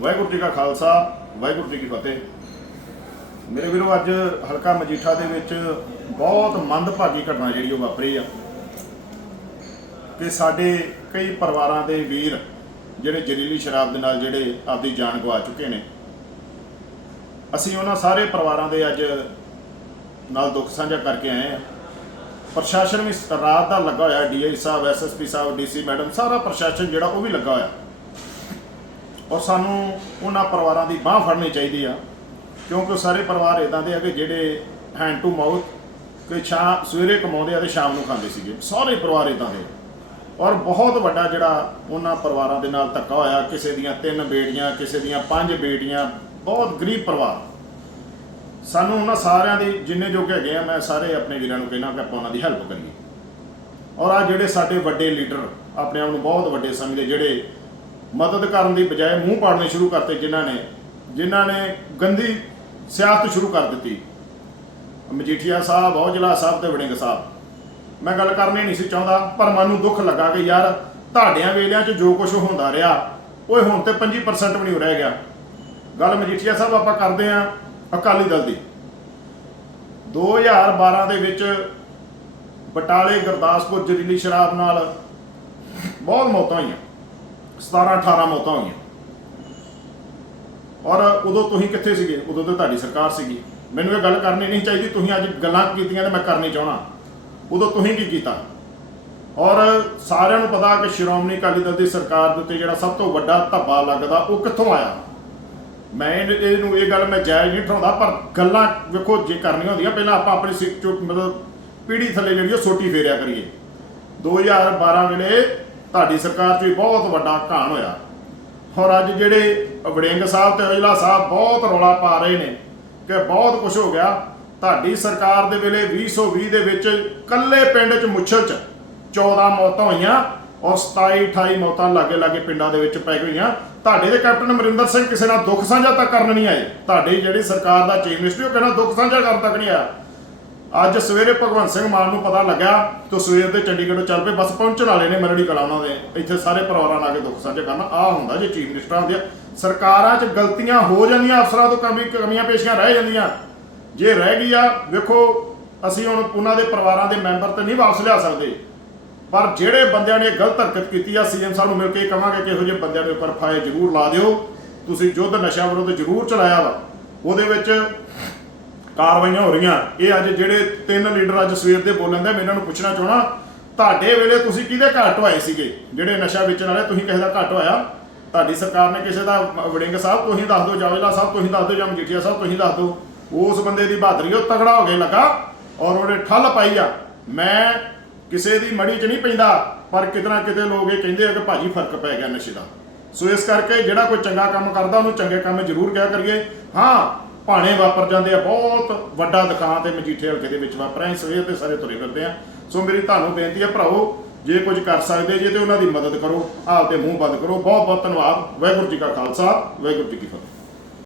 ਵਾਹਿਗੁਰੂ ਜੀ ਕਾ ਖਾਲਸਾ ਵਾਹਿਗੁਰੂ ਜੀ ਕੀ ਫਤਿਹ ਮੇਰੇ ਵੀਰੋ ਅੱਜ ਹਲਕਾ ਮਜੀਠਾ ਦੇ ਵਿੱਚ ਬਹੁਤ ਮੰਦਭਾਗੀ ਘਟਨਾ ਜਿਹੜੀ ਉਹ ਵਾਪਰੀ ਆ ਕਿ ਸਾਡੇ ਕਈ ਪਰਿਵਾਰਾਂ ਦੇ ਵੀਰ ਜਿਹੜੇ ਜ਼ਹਿਰੀਲੀ ਸ਼ਰਾਬ ਦੇ ਨਾਲ ਜਿਹੜੇ ਆਪਦੀ ਜਾਨ ਗਵਾ ਚੁੱਕੇ ਨੇ ਅਸੀਂ ਉਹਨਾਂ ਸਾਰੇ ਪਰਿਵਾਰਾਂ ਦੇ ਅੱਜ ਨਾਲ ਦੁੱਖ ਸਾਂਝਾ ਕਰਕੇ ਆਏ ਆ ਪ੍ਰਸ਼ਾਸਨ ਵੀ ਰਾਤ ਦਾ ਲੱਗਾ ਹੋਇਆ ਡੀਆਈ ਸਾਹਿਬ ਐਸਐਸਪੀ ਸਾਹਿਬ ਡੀਸੀ ਮੈਡਮ ਸਾਰਾ ਪ੍ਰਸ਼ਾਸਨ ਜਿਹੜਾ ਉਹ ਵੀ ਲੱਗਾ ਹੋਇਆ ਔਰ ਸਾਨੂੰ ਉਹਨਾਂ ਪਰਿਵਾਰਾਂ ਦੀ ਬਾਹ ਫੜਨੀ ਚਾਹੀਦੀ ਆ ਕਿਉਂਕਿ ਸਾਰੇ ਪਰਿਵਾਰ ਇਦਾਂ ਦੇ ਆ ਕਿ ਜਿਹੜੇ ਹੈਂਡ ਟੂ ਮਾਊਥ ਕਿ ਛਾ ਸਵੇਰੇ ਕਮਾਉਂਦੇ ਆ ਤੇ ਸ਼ਾਮ ਨੂੰ ਖਾਂਦੇ ਸੀਗੇ ਸਾਰੇ ਪਰਿਵਾਰ ਇਦਾਂ ਦੇ ਔਰ ਬਹੁਤ ਵੱਡਾ ਜਿਹੜਾ ਉਹਨਾਂ ਪਰਿਵਾਰਾਂ ਦੇ ਨਾਲ ਧੱਕਾ ਹੋਇਆ ਕਿਸੇ ਦੀਆਂ ਤਿੰਨ ਬੇਟੀਆਂ ਕਿਸੇ ਦੀਆਂ ਪੰਜ ਬੇਟੀਆਂ ਬਹੁਤ ਗਰੀਬ ਪਰਿਵਾਰ ਸਾਨੂੰ ਉਹਨਾਂ ਸਾਰਿਆਂ ਦੀ ਜਿੰਨੇ ਜੋਗੇ ਹੈਗੇ ਆ ਮੈਂ ਸਾਰੇ ਆਪਣੇ ਵੀਰਾਂ ਨੂੰ ਕਹਿਣਾ ਕਿ ਆਪਾਂ ਉਹਨਾਂ ਦੀ ਹੈਲਪ ਕਰੀਏ ਔਰ ਆ ਜਿਹੜੇ ਸਾਡੇ ਵੱਡੇ ਲੀਡਰ ਆਪਣੇ ਆਪ ਨੂੰ ਬਹੁਤ ਵੱਡੇ ਸਮਝਦੇ ਜਿਹੜੇ ਮਦਦ ਕਰਨ ਦੀ ਬਜਾਏ ਮੂੰਹ ਪਾੜਨੇ ਸ਼ੁਰੂ ਕਰਤੇ ਜਿਨ੍ਹਾਂ ਨੇ ਜਿਨ੍ਹਾਂ ਨੇ ਗੰਦੀ ਸਿਆਸਤ ਸ਼ੁਰੂ ਕਰ ਦਿੱਤੀ ਮਜੀਠੀਆ ਸਾਹਿਬ ਔਜਲਾ ਸਾਹਿਬ ਤੇ ਵੜਿੰਗ ਸਾਹਿਬ ਮੈਂ ਗੱਲ ਕਰਨੀ ਨਹੀਂ ਸੀ ਚਾਹੁੰਦਾ ਪਰ ਮਨ ਨੂੰ ਦੁੱਖ ਲੱਗਾ ਕਿ ਯਾਰ ਤੁਹਾਡਿਆਂ ਵੇਲਿਆਂ 'ਚ ਜੋ ਕੁਝ ਹੁੰਦਾ ਰਿਹਾ ਓਏ ਹੁਣ ਤੇ 25% ਵੀ ਨਹੀਂ ਰਹਿ ਗਿਆ ਗੱਲ ਮਜੀਠੀਆ ਸਾਹਿਬ ਆਪਾਂ ਕਰਦੇ ਆਂ ਅਕਾਲੀ ਦਲ ਦੀ 2012 ਦੇ ਵਿੱਚ ਬਟਾਲੇ ਗੁਰਦਾਸਪੁਰ ਜ਼ਰੀਲੀ ਸ਼ਰਾਬ ਨਾਲ ਬਹੁਤ ਮੌਤਾਂ ਹੋਈਆਂ 17 18 ਮੌਤਾਂ ਹੋਈਆਂ ਔਰ ਉਦੋਂ ਤੁਸੀਂ ਕਿੱਥੇ ਸੀਗੇ ਉਦੋਂ ਤੇ ਤੁਹਾਡੀ ਸਰਕਾਰ ਸੀਗੀ ਮੈਨੂੰ ਇਹ ਗੱਲ ਕਰਨੀ ਨਹੀਂ ਚਾਹੀਦੀ ਤੁਸੀਂ ਅੱਜ ਗੱਲਾਂ ਕੀਤੀਆਂ ਤੇ ਮੈਂ ਕਰਨੀ ਚਾਹਣਾ ਉਦੋਂ ਤੁਸੀਂ ਕੀ ਕੀਤਾ ਔਰ ਸਾਰਿਆਂ ਨੂੰ ਪਤਾ ਕਿ ਸ਼੍ਰੋਮਣੀ ਅਕਾਲੀ ਦਲ ਦੀ ਸਰਕਾਰ ਦੇ ਉੱਤੇ ਜਿਹੜਾ ਸਭ ਤੋਂ ਵੱਡਾ ਧੱਬਾ ਲੱਗਦਾ ਉਹ ਕਿੱਥੋਂ ਆਇਆ ਮੈਂ ਇਹਨੂੰ ਇਹ ਗੱਲ ਮੈਂ ਜਾਇਜ਼ ਨਹੀਂ ਠਾਉਂਦਾ ਪਰ ਗੱਲਾਂ ਵੇਖੋ ਜੇ ਕਰਨੀਆਂ ਹੁੰਦੀਆਂ ਪਹਿਲਾਂ ਆਪਾਂ ਆਪਣੀ ਸਿੱਖ ਚੋ ਮਤਲਬ ਪੀੜੀ ਥੱਲੇ ਜਿਹੜੀ ਉਹ ਸੋਟੀ ਫੇਰਿਆ ਕਰੀਏ 2012 ਵੇਲੇ ਤੁਹਾਡੀ ਸਰਕਾਰ 'ਚ ਵੀ ਬਹੁਤ ਵੱਡਾ ਘਾਣ ਹੋਇਆ ਔਰ ਅੱਜ ਜਿਹੜੇ ਵੜਿੰਗ ਸਾਹਿਬ ਤੇ ਅਜਲਾ ਸਾਹਿਬ ਬਹੁਤ ਰੌਲਾ ਪਾ ਰਹੇ ਨੇ ਕਿ ਬਹੁਤ ਕੁਝ ਹੋ ਗਿਆ ਤੁਹਾਡੀ ਸਰਕਾਰ ਦੇ ਵੇਲੇ 2020 ਦੇ ਵਿੱਚ ਕੱਲੇ ਪਿੰਡ 'ਚ ਮੁੱਛਲ 'ਚ 14 ਮੌਤਾਂ ਹੋਈਆਂ ਔਰ 27 28 ਮੌਤਾਂ ਲਾਗੇ ਲਾਗੇ ਪਿੰਡਾਂ ਦੇ ਵਿੱਚ ਪੈ ਗਈਆਂ ਤੁਹਾਡੇ ਦੇ ਕੈਪਟਨ ਅਮਰਿੰਦਰ ਸਿੰਘ ਕਿਸੇ ਨਾਲ ਦੁੱਖ ਸਾਂਝਾ ਤਾਂ ਕਰਨ ਨਹੀਂ ਆਏ ਤੁਹਾਡੇ ਜਿਹੜੀ ਸਰਕਾਰ ਦਾ ਚੀਫ ਮਿਨਿਸਟਰ ਉਹ ਕਹਿੰਦਾ ਦੁੱਖ ਸਾਂਝਾ ਕਰਨ ਤੱਕ ਨਹੀਂ ਆਇਆ ਅੱਜ ਸਵੇਰੇ ਭਗਵੰਤ ਸਿੰਘ ਮਾਨ ਨੂੰ ਪਤਾ ਲੱਗਾ ਤੇ ਸਵੇਰ ਦੇ ਚੰਡੀਗੜ੍ਹੋਂ ਚੱਲ ਪਏ ਬਸ ਪਹੁੰਚਣ ਵਾਲੇ ਨੇ ਮਰੜੀ ਕਲਾ ਉਹਨਾਂ ਦੇ ਇੱਥੇ ਸਾਰੇ ਪਰਿਵਾਰਾਂ ਨਾਲ ਕੇ ਦੁੱਖ ਸਾਂਝੇ ਕਰਨ ਆ ਹੁੰਦਾ ਜੇ ਚੀਫ ਮਿਨਿਸਟਰ ਹੁੰਦੇ ਸਰਕਾਰਾਂ 'ਚ ਗਲਤੀਆਂ ਹੋ ਜਾਂਦੀਆਂ ਅਫਸਰਾਂ ਤੋਂ ਕਮੀ ਕਮੀਆਂ ਪੇਸ਼ੀਆਂ ਰਹਿ ਜਾਂਦੀਆਂ ਜੇ ਰਹਿ ਗਈ ਆ ਵੇਖੋ ਅਸੀਂ ਹੁਣ ਉਹਨਾਂ ਦੇ ਪਰਿਵਾਰਾਂ ਦੇ ਮੈਂਬਰ ਤੇ ਨਹੀਂ ਵਾਪਸ ਲਿਆ ਸਕਦੇ ਪਰ ਜਿਹੜੇ ਬੰਦਿਆਂ ਨੇ ਗਲਤ ਹਰਕਤ ਕੀਤੀ ਆ ਸੀਐਮ ਸਾਹਿਬ ਨੂੰ ਮਿਲ ਕੇ ਕਹਾਂਗੇ ਕਿ ਇਹੋ ਜਿਹੇ ਬੰਦਿਆਂ ਦੇ ਉੱਪਰ ਫਾਇਰ ਜ਼ਰੂਰ ਲਾ ਦਿਓ ਤੁਸੀਂ ਜੁੱਧ ਨਸ਼ਾ ਵਿਰੋਧ ਜ਼ਰੂਰ ਚਲਾਇਆ ਵਾ ਉਹਦੇ ਵਿੱਚ ਕਾਰਵਾਈਆਂ ਹੋ ਰਹੀਆਂ ਇਹ ਅੱਜ ਜਿਹੜੇ ਤਿੰਨ ਲੀਡਰ ਅੱਜ ਸਵੇਰ ਦੇ ਬੋਲਣ ਦੇ ਮੈਂ ਇਹਨਾਂ ਨੂੰ ਪੁੱਛਣਾ ਚਾਹਣਾ ਤੁਹਾਡੇ ਵੇਲੇ ਤੁਸੀਂ ਕਿਹਦੇ ਘਰ ਟੋਏ ਸੀਗੇ ਜਿਹੜੇ ਨਸ਼ਾ ਵੇਚਣ ਵਾਲੇ ਤੁਸੀਂ ਕਿਸੇ ਦਾ ਘਰ ਟਵਾਇਆ ਤੁਹਾਡੀ ਸਰਕਾਰ ਨੇ ਕਿਸੇ ਦਾ ਵੜਿੰਗ ਸਾਹਿਬ ਤੁਸੀਂ ਦੱਸ ਦਿਓ ਜਾਵੇਲਾ ਸਾਹਿਬ ਤੁਸੀਂ ਦੱਸ ਦਿਓ ਜਾਂ ਮਜੀਠੀਆ ਸਾਹਿਬ ਤੁਸੀਂ ਦੱਸ ਦਿਓ ਉਸ ਬੰਦੇ ਦੀ ਬਹਾਦਰੀ ਉਹ ਤਗੜਾ ਹੋ ਗਿਆ ਲੱਗਾ ਔਰ ਉਹਨੇ ਠੱਲ ਪਾਈ ਆ ਮੈਂ ਕਿਸੇ ਦੀ ਮੜੀ 'ਚ ਨਹੀਂ ਪੈਂਦਾ ਪਰ ਕਿਤਨਾ ਕਿਤੇ ਲੋਕ ਇਹ ਕਹਿੰਦੇ ਆ ਕਿ ਭਾਜੀ ਫਰਕ ਪੈ ਗਿਆ ਨਸ਼ੇ ਦਾ ਸੋ ਇਸ ਕਰਕੇ ਜਿਹੜਾ ਕੋਈ ਚੰਗਾ ਕੰਮ ਕਰਦਾ ਉਹਨੂੰ ਚੰਗੇ ਕੰਮ ਜ਼ਰੂਰ ਕਿਹਾ ਕਰੀਏ ਹਾਂ ਭਾਣੇ ਵਾਪਰ ਜਾਂਦੇ ਆ ਬਹੁਤ ਵੱਡਾ ਦੁਕਾਨ ਤੇ ਮਜੀਠੇ ਹਲਕੇ ਦੇ ਵਿੱਚ ਵਾਪਰ ਰਹੇ ਸਵੇਰ ਤੇ ਸਾਰੇ ਤੁਰੇ ਫਿਰਦੇ ਆ ਸੋ ਮੇਰੀ ਤੁਹਾਨੂੰ ਬੇਨਤੀ ਆ ਭਰਾਓ ਜੇ ਕੁਝ ਕਰ ਸਕਦੇ ਜੇ ਤੇ ਉਹਨਾਂ ਦੀ ਮਦਦ ਕਰੋ ਤੇ ਮੂੰਹ ਬੰਦ ਕਰੋ ਬਹੁਤ ਬਹੁਤ ਧੰਨਵਾਦ ਵਾਹਿਗੁਰੂ ਜੀ ਕਾ ਖਾਲਸਾ ਵਾਹਿਗੁਰੂ ਜੀ ਕੀ ਫਤਿਹ